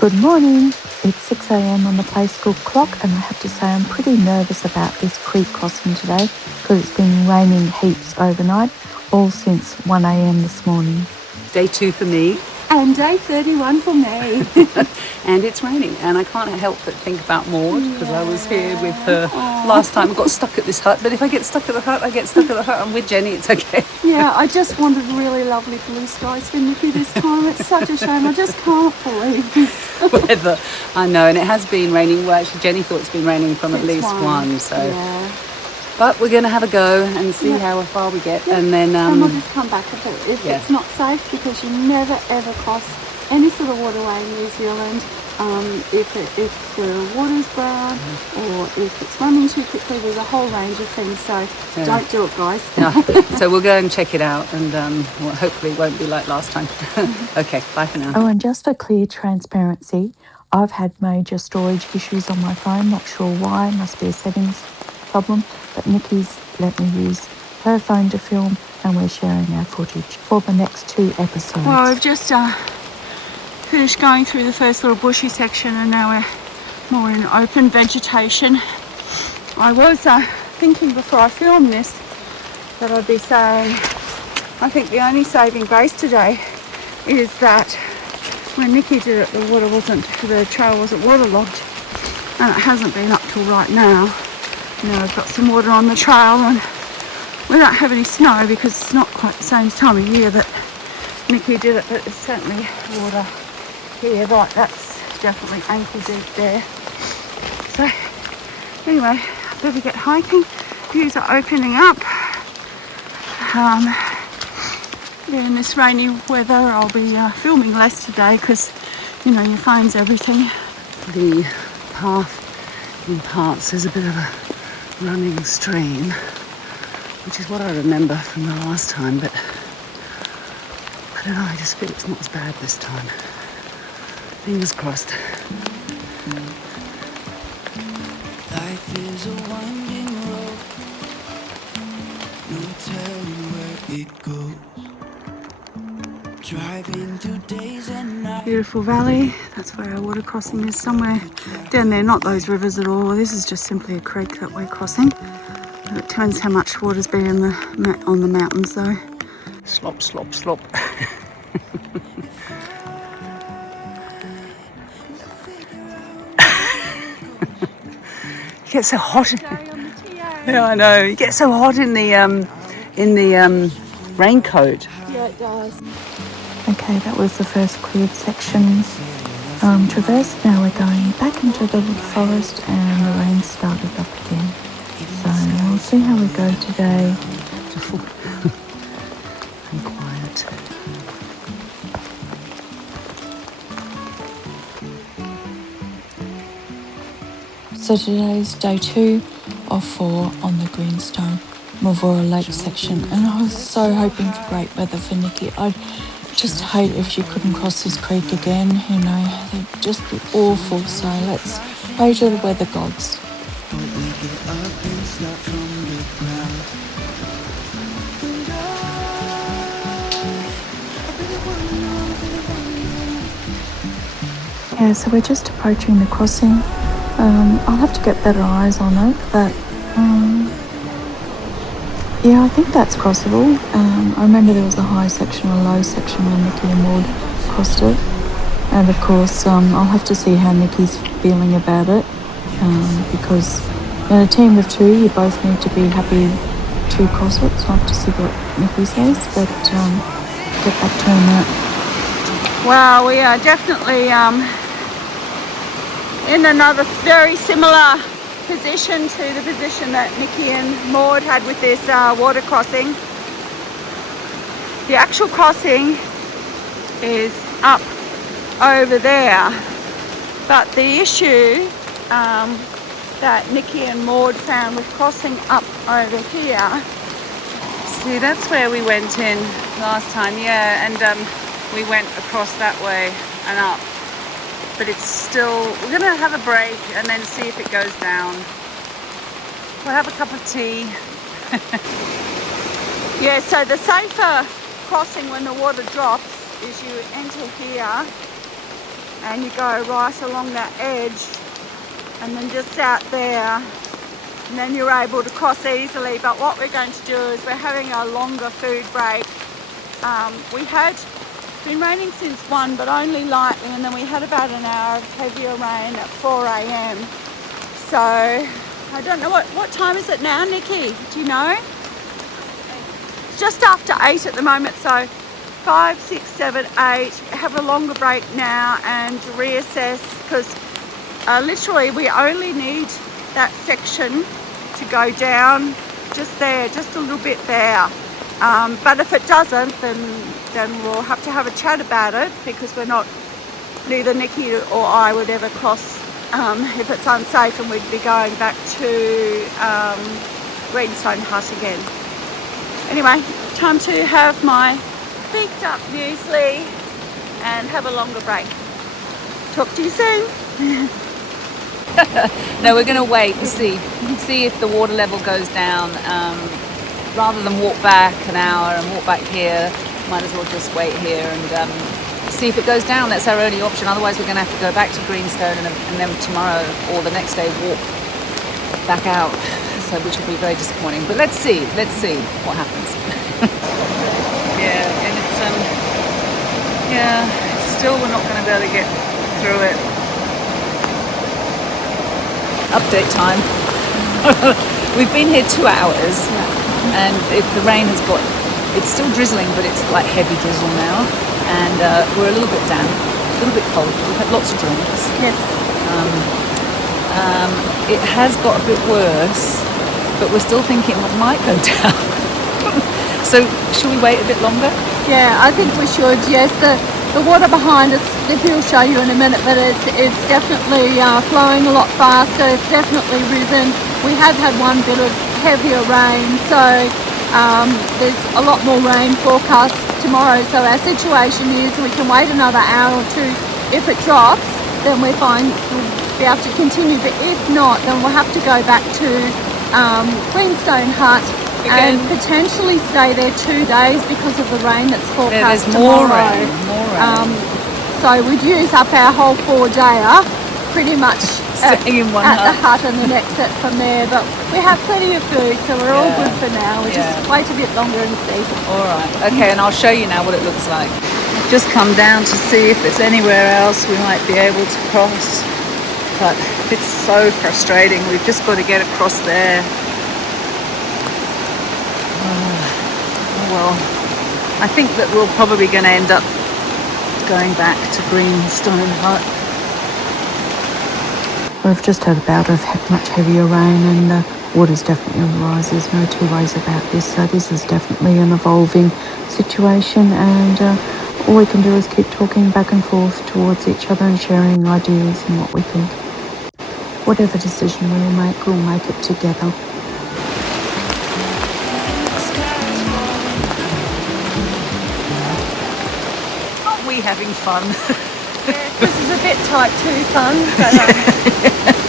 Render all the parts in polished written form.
Good morning. It's 6 a.m. on the play school clock, and I have to say I'm pretty nervous about this creek crossing today because it's been raining heaps overnight, all since 1 a.m. this morning. Day 2 for me. And day 31 for me. And it's raining, and I can't help but think about Maud because I was here with her last time. I got stuck at this hut, but if I get stuck at the hut, I get stuck at the hut. I'm with Jenny, it's okay. Yeah, I just wanted really lovely blue skies for Nikki this time. It's such a shame. I just can't believe this weather. I know, and it has been raining. Well, actually, Jenny thought it's been raining from at least one. So. Yeah. But we're going to have a go and see how far we get, and then and we'll just come back if it's not safe, because you never ever cross any sort of waterway in New Zealand if the water's brown or if it's running too quickly. There's a whole range of things, so don't do it, guys. No. So we'll go and check it out, and hopefully it won't be like last time. Okay, bye for now. Oh, and just for clear transparency, I've had major storage issues on my phone. Not sure why. Must be a settings problem. But Nikki's let me use her phone to film, and we're sharing our footage for the next 2 episodes. Well, we've just finished going through the first little bushy section, and now we're more in open vegetation. I was thinking before I filmed this that I'd be saying I think the only saving grace today is that when Nikki did it, the trail wasn't waterlogged, and it hasn't been up till right now. You know, I've got some water on the trail, and we don't have any snow because it's not quite the same time of year that Nikki did it, but there's certainly water here. Right, that's definitely ankle deep there. So anyway, I better get hiking. Views are opening up. In this rainy weather, I'll be filming less today because, you know, your phone's everything. The path in parts is a bit of a running stream, which is what I remember from the last time, but I don't know, I just feel it's not as bad this time. Fingers crossed. Life is a winding road, no telling where it goes. Driving through days and nights. Beautiful valley. That's where our water crossing is, somewhere down there. Not those rivers at all. This is just simply a creek that we're crossing. And it depends how much water's been on the mountains, though. Slop, slop, slop. You get so hot. Yeah, I know. You get so hot in the raincoat. Yeah, it does. Okay, that was the first cleared section traversed. Now we're going back into the forest, and the rain started up again. So we'll see how we go today. Beautiful and quiet. So today's day 2 of 4 on the Greenstone Mavora Lake section, and I was so hoping for great weather for Nikki. I'd just hate if she couldn't cross this creek again, you know, they'd just be awful. So let's pray to the weather gods. Yeah, so we're just approaching the crossing. I'll have to get better eyes on it, but yeah, I think that's crossable. I remember there was a high section or low section when Nikki and Maud crossed it. And of course, I'll have to see how Nikki's feeling about it, because in a team of 2, you both need to be happy to cross it. So I'll have to see what Nikki says, but get back to her in that. Well, we are definitely in another very similar position to the position that Nikki and Maud had with this water crossing. The actual crossing is up over there, but the issue that Nikki and Maud found with crossing up over here, see, that's where we went in last time, yeah, and we went across that way and up. But it's still, we're going to have a break and then see if it goes down. We'll have a cup of tea. Yeah, so the safer crossing when the water drops is you enter here and you go right along that edge, and then just out there, and then you're able to cross easily. But what we're going to do is we're having a longer food break. We had been raining since 1, but only lightly, and then we had about an hour of heavier rain at 4 a.m. So I don't know what time is it now, Nikki? Do you know? It's just after 8 at the moment, so 5, 6, 7, 8. Have a longer break now and reassess, because literally we only need that section to go down just there, just a little bit there. But if it doesn't, then we'll have to have a chat about it, because neither Nikki or I would ever cross if it's unsafe, and we'd be going back to Greenstone Hut again. Anyway, time to have my beefed up muesli and have a longer break. Talk to you soon. No, we're going to wait and see if the water level goes down. Rather than walk back an hour and walk back here, might as well just wait here and see if it goes down. That's our only option. Otherwise, we're going to have to go back to Greenstone and then tomorrow or the next day walk back out. So, which will be very disappointing. But let's see what happens. Yeah, and it's still we're not going to be able to get through it. Update time. We've been here 2 hours, and the rain has got, it's still drizzling, but it's like heavy drizzle now, and we're a little bit damp, a little bit cold. We've had lots of drinks. Yes. It has got a bit worse, but we're still thinking it might go down. So should we wait a bit longer? Yeah, I think we should. Yes, the water behind us, Nikki will show you in a minute, but it's definitely flowing a lot faster. It's definitely risen. We have had one bit of heavier rain, so there's a lot more rain forecast tomorrow. So our situation is we can wait another hour or two. If it drops, then we're fine. We'll be able to continue. But if not, then we'll have to go back to Greenstone Hut and potentially stay there 2 days because of the rain that's forecast tomorrow. More rain. So we'd use up our whole 4-dayer pretty much staying in one at the hut and then exit from there. But we have plenty of food, so we're all good for now. We'll just wait a bit longer and see. All right. Okay, and I'll show you now what it looks like. Just come down to see if there's anywhere else we might be able to cross. But it's so frustrating. We've just got to get across there. Well, I think that we're probably going to end up going back to Greenstone Hut. We've just had a bout of much heavier rain, and the water's definitely on the rise. There's no two ways about this. So this is definitely an evolving situation, and all we can do is keep talking back and forth towards each other and sharing ideas and what we think. Whatever decision we'll make it together. Having fun. This is a bit type 2 fun, but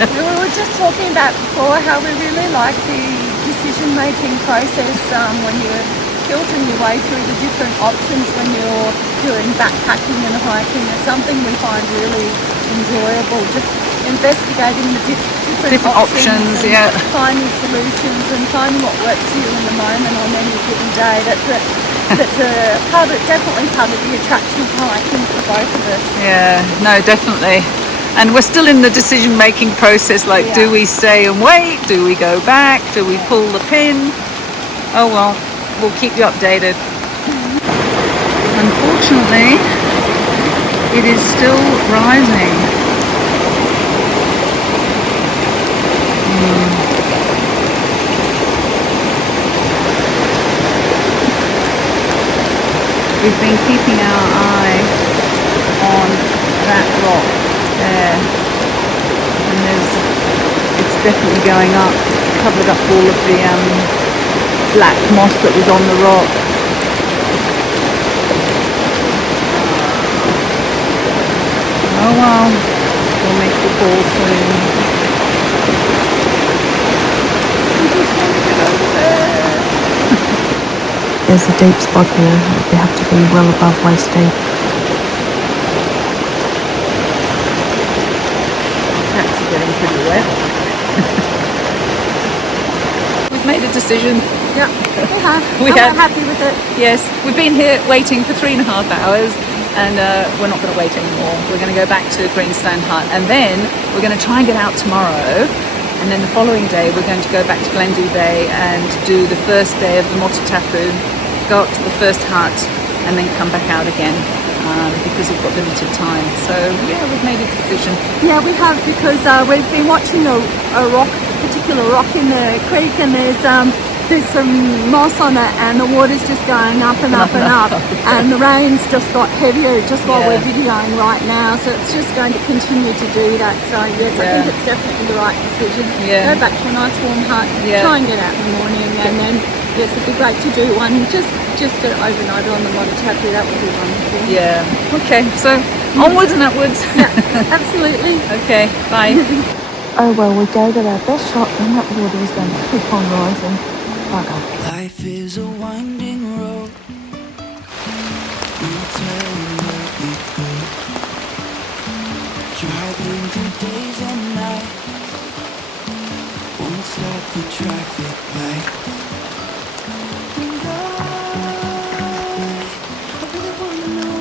we were just talking about before how we really like the decision-making process when you're filtering your way through the different options when you're doing backpacking and hiking. It's something we find really enjoyable, just investigating the different options and finding solutions and finding what works for you in the moment on any given day. That's definitely part of the attraction of hiking for both of us. Yeah, no, definitely. And we're still in the decision-making process, like do we stay and wait? Do we go back? Do we pull the pin? Oh well, we'll keep you updated. Unfortunately, it is still rising. We've been keeping our eye on that rock there, and it's definitely going up. It's covered up all of the black moss that was on the rock. Oh well, we'll make the call soon. There's a deep spot here. We have to be well above waist deep. getting pretty wet. We've made a decision. Yeah, we have. We're happy with it. Yes, we've been here waiting for 3.5 hours, and we're not going to wait anymore. We're going to go back to Greenstone Hut, and then we're going to try and get out tomorrow. And then the following day, we're going to go back to Glendew Bay and do the first day of the Motutapu, go up to the first hut, and then come back out again because we've got limited time. So yeah, we've made a decision. Yeah, we have, because we've been watching a particular rock in the creek, and there's some moss on it, and the water's just going up and up and up, and the rain's just got heavier just while we're videoing right now, so it's just going to continue to do that. So yes, I think it's definitely the right decision. Go back to a nice warm hut, try and get out in the morning, and then yes, it'd be great to do one just overnight on the Motutapu. That would be wonderful. Yeah. Okay. So onwards and upwards. Yeah, absolutely. Okay. Bye. Oh well, we gave it our best shot and that water was going to keep on rising. Bugger. Life is a winding road. We'll tell you what we could. Driving through days and nights. Won't stop the traffic light. And I really wanna know.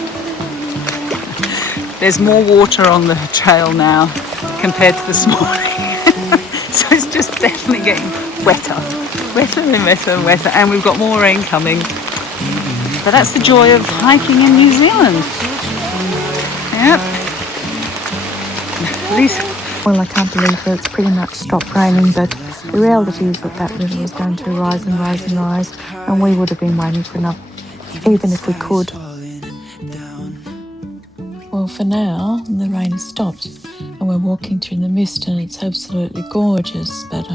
There's more water on the trail now compared to this morning. So it's just definitely getting wetter and wetter and wetter, and we've got more rain coming. But that's the joy of hiking in New Zealand. Yep. At least. Well, I can't believe that it's pretty much stopped raining, but the reality is that river was going to rise and rise and rise, and we would have been waiting for enough, even if we could. Well, for now, the rain has stopped, and we're walking through the mist, and it's absolutely gorgeous, but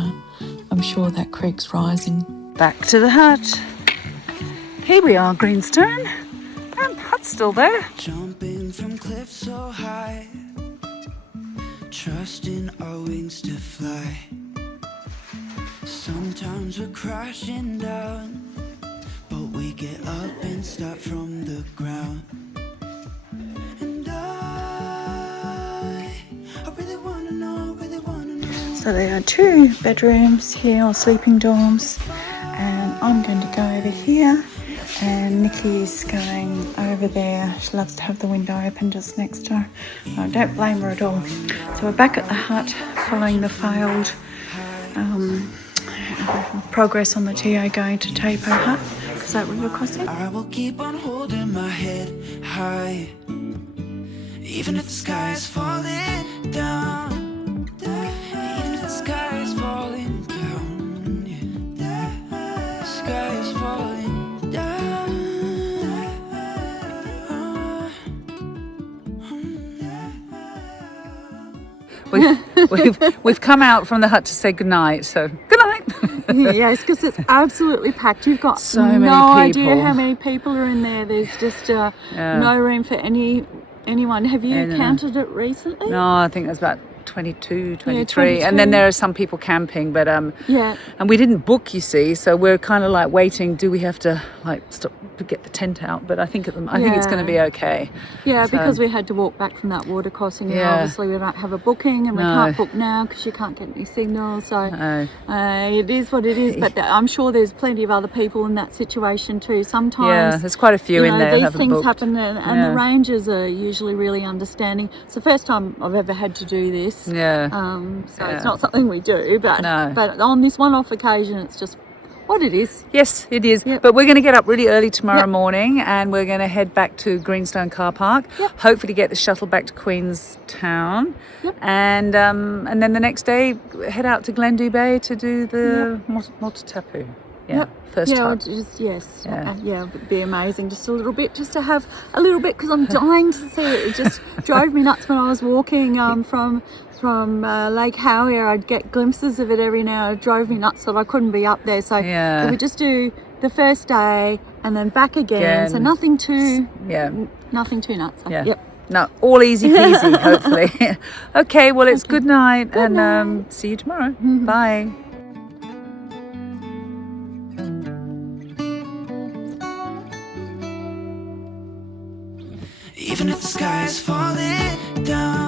I'm sure that creek's rising. Back to the hut. Here we are, Greenstone. Hut's still there. Jumping from cliffs so high, trusting our wings to fly. Sometimes we're crashing down, but we get up and start from the ground. And I really wanna know. So there are 2 bedrooms here, or sleeping dorms, and I'm going to go over here, and Nikki's going over there. She loves to have the window open just next to her. I don't blame her at all. So we're back at the hut following the failed progress on the TA going to Taipo Hut. Is that river crossing? I will keep on holding my head high, even if the sky is falling down. Even if the sky is falling down, yeah. The sky is falling down. We've come out from the hut to say goodnight, so good night. Yes, because it's absolutely packed. You've got so many no idea people. how many people are in there. There's just no room for anyone. Have you counted it recently? No, I think there's about 22, 23. 22. And then there are some people camping, but and we didn't book, you see, so we're kind of like waiting. Do we have to like stop to get the tent out? But I think it's going to be okay. Yeah, so, because we had to walk back from that water crossing, and obviously we don't have a booking, and we can't book now because you can't get any signal. So it is what it is. But I'm sure there's plenty of other people in that situation too. Sometimes there's quite a few in there. These things happen, and the rangers are usually really understanding. It's the first time I've ever had to do this. So it's not something we do, but on this one-off occasion, it's just what it is. Yes, it is. Yep. But we're going to get up really early tomorrow morning, and we're going to head back to Greenstone Carpark. Hopefully get the shuttle back to Queenstown, and then the next day head out to Glendew Bay to do the Motutapu. First hut. It would be amazing. Just a little bit, just to have a little bit, because I'm dying to see it. It just drove me nuts when I was walking from Lake Howie. I'd get glimpses of it every now. It drove me nuts that I couldn't be up there. So we would just do the first day and then back again. So nothing too nuts. No, all easy peasy, hopefully. Okay, well, it's good night, and see you tomorrow. Bye. Even if the sky is falling down.